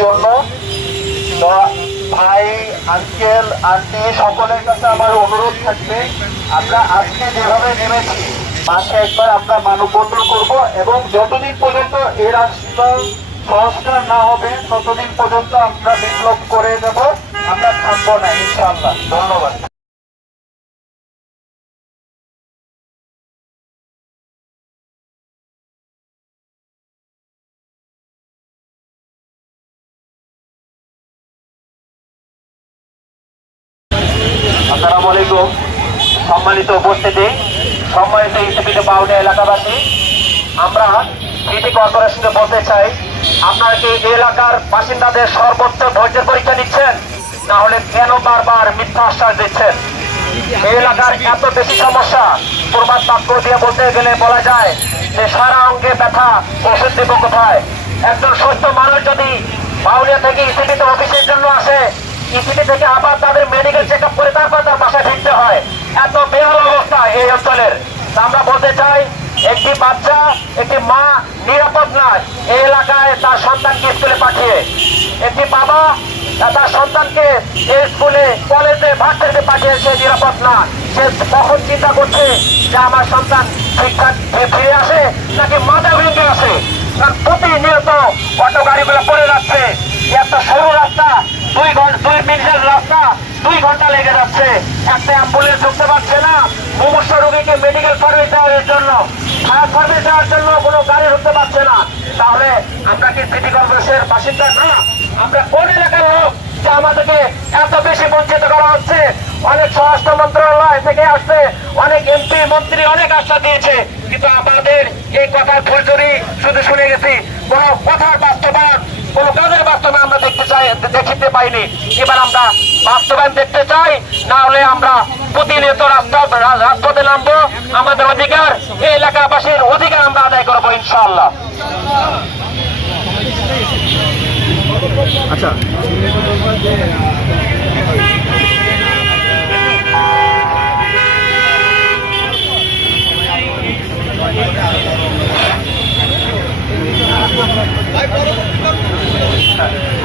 জন্য। ভাই uncle aunty সকলের কাছে আমার অনুরোধ থাকবে, আমরা আজকে যেভাবে নেমেছি, মাসে একবার আমরা মানববন্ধন করব এবং যতদিন পর্যন্ত এই রাস্তা সংস্কার না হবে, ততদিন পর্যন্ত আমরা বিপ্লব করে যাব আমরা থামবো না ইনশাল্লাহ ধন্যবাদ। আসসালামু আলাইকুম। সম্মানিত উপস্থিতি, সম্মানিত ইসিপিতে এলাকাবাসী, আমরা সিটি কর্পোরেশনে বলতে চাই, আপনারা কি এলাকার বাসিন্দাদের সর্বোচ্চ ধৈর্যের পরীক্ষা নিচ্ছেন? কেন বারবার মিথ্যা আশ্বাস দিচ্ছেন? এলাকার এত বেশি সমস্যা প্রবাদ বাক্য দিয়ে বলতে গেলে বলা যায় যে সারা অঙ্গে ব্যথা ওষুধ দিব কোথায়? একজন সুস্থ মানুষ যদি বাউলিয়া থেকে ইসিপিতে অফিসের জন্য আসে ইসিপি থেকে আবার তাদের মেডিকেল চেক আপ করে তারপর তার বাসায় ফিরতে হয় এত বেহাল অবস্থা এই অঞ্চলের তা আমরা বলতে চাই একটি বাচ্চা একটি মা নিরাপদ নয়। এই এলাকায় তার সন্তানকে স্কুলে পাঠিয়ে। একটি বাবা তার সন্তানকে এই স্কুলে, কলেজে ভার্সিটিতে পাঠিয়েছে নিরাপদ না সে কখন চিন্তা করছে যে আমার সন্তান ঠিকঠাক ফিরে আসে নাকি মাথা ভেঙে আসে? কারণ প্রতিনিয়ত অটো গাড়িগুলো পড়ে যাচ্ছে। এত সরু রাস্তা, দুই ঘণ্টা দুই মিনিটের রাস্তা, দুই ঘণ্টা লেগে যাচ্ছে। একটা অ্যাম্বুলেন্স ঢুকতে পারছে না। মুমূর্ষ রোগীকে মেডিকেল সার্ভিস দেওয়ার জন্য সার্ভিস দেওয়ার জন্য কোনো গাড়ি ঢুকতে পারছে না। তাহলে আমরা কি সিটি কর্পোরেশনের বাসিন্দা না? আমরা কোন এলাকার লোক যে আমাদেরকে এত বেশি বঞ্চিত করা হচ্ছে? অনেক স্বরাষ্ট্র মন্ত্রণালয় থেকে আসছে, অনেক এমপি মন্ত্রী অনেক আশ্বাস দিয়েছে। কিন্তু আমাদের এই কথার ফুলচুরি শুধু শুনে গেছি। কোনো কথার বাস্তবায়ন, কোনো কাজের বাস্তবায়ন আমরা দেখতে চাই, দেখিতে পাইনি। এবার আমরা বাস্তবায়ন দেখতে চাই, না হলে আমরা প্রতিনিয়ত রাস্তা রাজপথে নামবো, আমাদের অধিকার এলাকাবাসীর অধিকার আমরা আদায় করব ইনশাআল্লাহ। আচ্ছা।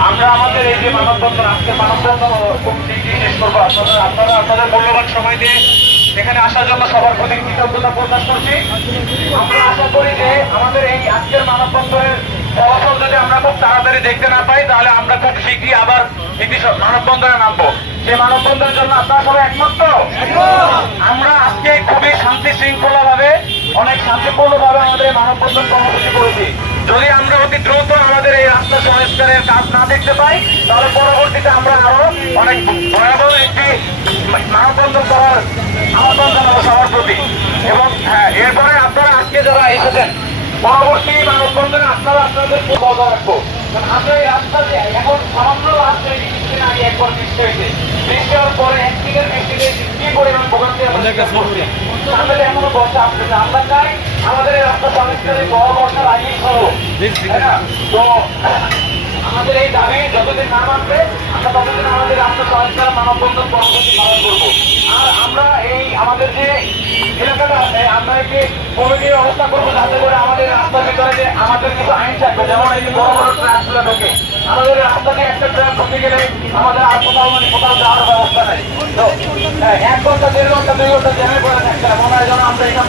আমরা আমাদের এই যে মানববন্ধন আজকে মানববন্ধন খুব শেষ করব। আপনারা আপনারা আপনাদের মূল্যবান সময় দিয়ে এখানে আসার জন্য সবার প্রতি কৃতজ্ঞতা প্রকাশ করছি। আমরা আশা করি যে আমাদের এই আজকের মানববন্ধনের ফলাফল যদি আমরা খুব তাড়াতাড়ি দেখতে না পাই, তাহলে আমরা খুব শীঘ্রই আবার একটি মানববন্ধনে নামবো। সেই মানববন্ধনের জন্য আপনারা সবাই একমত তো? আমরা আজকে খুবই শান্তি শৃঙ্খলা ভাবে অনেক শান্তিপূর্ণ ভাবে আমাদের মানববন্ধন কর্মসূচি করেছি। যদি আমরা অতি দ্রুত আমাদের এই রাস্তা সংস্কারের কাজ না দেখতে পাই তাহলে পরবর্তীতে আমরা আরও অনেক ভয়াবহ একটি মানববন্ধন করার আমন্ত্রণ জানাব সবার প্রতি। এবং হ্যাঁ এরপরে আপনারা আজকে যারা এসেছেন পরবর্তী মানববন্ধনে আপনারা আপনাদের খুব বজায় রাখব আমরা এই রাস্তা যে এখন সামান্য রাস্তা এই কিছুদিন আগে একবার বৃষ্টি হয়েছে। বৃষ্টি হওয়ার পরে একদিনের বৃষ্টিতে কি পরিমাণ ভোগান্তি আমরা আমাদের এখনও বর্ষা আসতেছে আমরা চাই আমাদের এই রাস্তা সংস্কারে বড় বর্ষার আগেই শুরু তো আমাদের এই দাবি যতদিন না মানবে আমরা ততদিন আমাদের রাস্তা সংস্কার মানববন্ধন কর্মসূচি পালন করব। আর আমরা এই আমাদের যে এলাকাটা আছে আমরা একটি কমিটির ব্যবস্থা করব যাতে করে আমাদের রাস্তার ভিতরে যে আমাদের কিছু আইন থাকবে যেমন এই যে বড় বড় ট্রাকগুলো ঢোকে আমাদের এই রাস্তা দিয়ে একটা ট্রাক ঢুকে গেলে আমাদের আর কোথাও মানে কোথাও যাওয়ার ব্যবস্থা নেই। তো হ্যাঁ, এক ঘণ্টা দেড় ঘণ্টা দুই ঘণ্টা জ্যামে পড়ে থাকতে হয় মনে হয় যেন আমরা এখান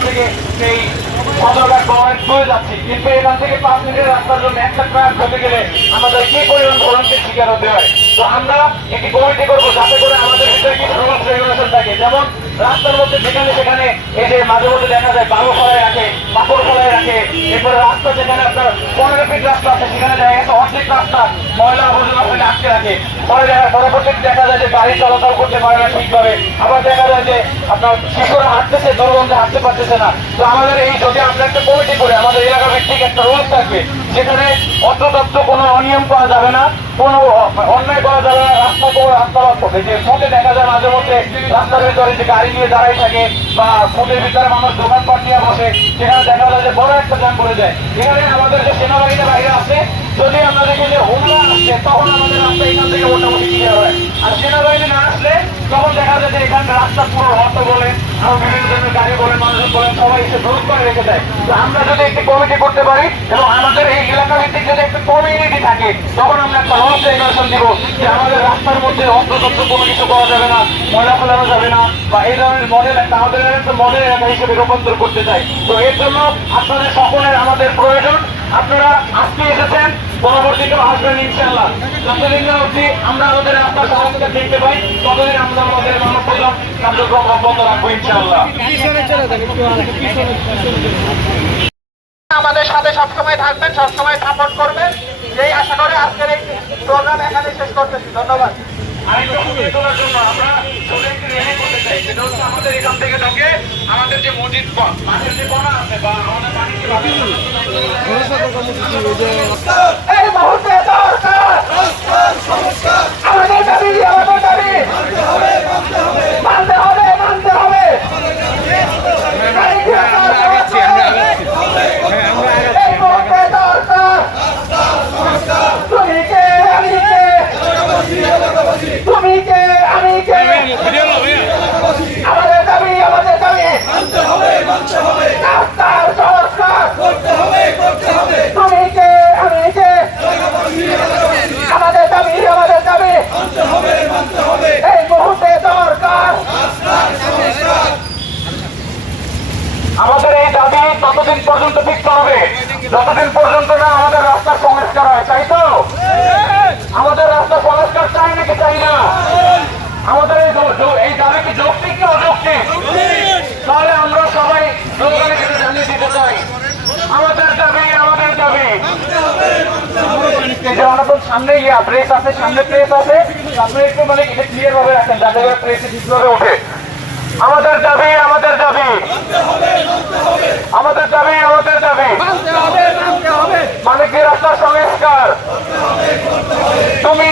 যাচ্ছি। কিন্তু এখান থেকে পাঁচ মিনিটের রাস্তার জন্য একটা ট্রাক গেলে আমাদের কি পরিমাণ ভোগান্তির শিকার হতে হয়? তো আমরা একটি করব যাতে করে আমাদের যেমন রাস্তার মধ্যে যেখানে সেখানে মাঝে মধ্যে দেখা যায় বালু ফলায় রাখে, পাথর ফলায় রাখে। এরপরে রাস্তা যেখানে আপনার পনেরো রাস্তা আছে, সেখানে দেখা গেছে অর্ধেক রাস্তা ময়লা আবর্জনা ফেলে আটকে রাখে। পরে দেখা দেখা যায় যে গাড়ি চলাচল করতে পারে না ঠিকভাবে। আবার দেখা যায় যে আপনার শিশুরা হাঁটতেছে দুর্গন্ধে হাঁটতে পারতেছে না। তো আমাদের এই যদি আমরা একটা কমিটি করে আমাদের এলাকা ভিত্তিক একটা রুলস থাকবে। যেখানে অর্থতত্ত্ব কোনো অনিয়ম করা যাবে না, কোনো অন্যায় করা যাবে না, রাস্তা কোনো রাস্তা রাস্তা যে ফোটে দেখা যায় মাঝে মধ্যে রাস্তার ভিতরে যে গাড়ি নিয়ে দাঁড়াই থাকে বা ফুটের ভিতরে মানুষ দোকানপাট নিয়ে বসে, সেখানে দেখা যায় যে বড় একটা জ্যাম পড়ে যায়। এখানে আমাদের যে সেনাবাহিনীর বাইরে আছে, যদি আমরা দেখি যে হোমলা আসছে, তখন আমাদের রাস্তা এখান থেকে মোটামুটি ক্লিয়ার হয়। আর সেনাবাহিনী না আসলে তখন দেখা যায় যে এখানকার রাস্তা পুরো হত বলে, আর বিভিন্ন ধরনের গাড়ি বলেন, মানুষজন বলেন, সবাই এসে রোধ করে রেখে দেয়। তো আমরা যদি একটি কমিটি করতে পারি এবং আমাদের এই এলাকা ভিত্তিক যদি একটা কমিউনিটি থাকে, তখন আমরা একটা রোড রেগুলেশন দিব যে আমাদের রাস্তার মধ্যে অন্তর্গত কোনো কিছু করা যাবে না, ময়লা ফেলানো যাবে না, বা এই ধরনের মডেল একটা আমাদের একটা মডেল এলাকা হিসেবে রূপান্তর করতে চাই। তো এর জন্য আপনাদের সকলের আমাদের প্রয়োজন। আপনারা আজকে এসেছেন পরবর্তীতেও আসবেন ইনশাল্লাহ যতদিন না অবধি আমরা আমাদের রাস্তার সংস্কার দেখতে পাই। ততদিন আমরা আমাদের মানব কল্যাণ কার্যক্রম অব্যাহত রাখব ইনশাল্লাহ আমাদের সাথে সবসময় থাকবেন সবসময় সাপোর্ট করবেন। এই আশা করে আজকের এই প্রোগ্রাম এখানে শেষ করতেছি। ধন্যবাদ। আমাদের এখান থেকে ঢুকে আমাদের যে মসজিদ যে কণা আছে বা আমাদের পানির যে বাগান আছে, এই মুহূর্তে দরকার আমাদের দাবি আমাদের দাবি মানতে হবে মানতে হবে এই মুহূর্তে দরকার তুমি কে আমি কে তুমি কে আমি কে আমাদের দাবি আমাদের দাবি রাস্তার সংস্কার তুমি কে আমি কে আমাদের দাবি আমাদের দাবি এই মুহূর্তে দরকার আমাদের এই দাবি ততদিন পর্যন্ত ঠিক হবে। যতদিন পর্যন্ত না আমাদের রাস্তার সংস্কার হয়, তাই তো? আমাদের রাস্তা সংস্কার চাই নাকি চাই না? আমাদের এই এই দাবি কি যৌক্তিক কি অযৌক্তিক? তাহলে আমরা সবাই জানিয়ে দিতে চাই, আমাদের দাবি আমাদের দাবি। সামনে ইয়া প্রেস আছে, সামনে প্রেস আছে। আপনি একটু মানে ক্লিয়ার ভাবে রাখেন, যাতে প্রেসে ঠিকভাবে ওঠে। আমাদের দাবি আমাদের দাবি। আমাদের দাবি আমাদের দাবি। মানে কি রাস্তার সংস্কার তুমি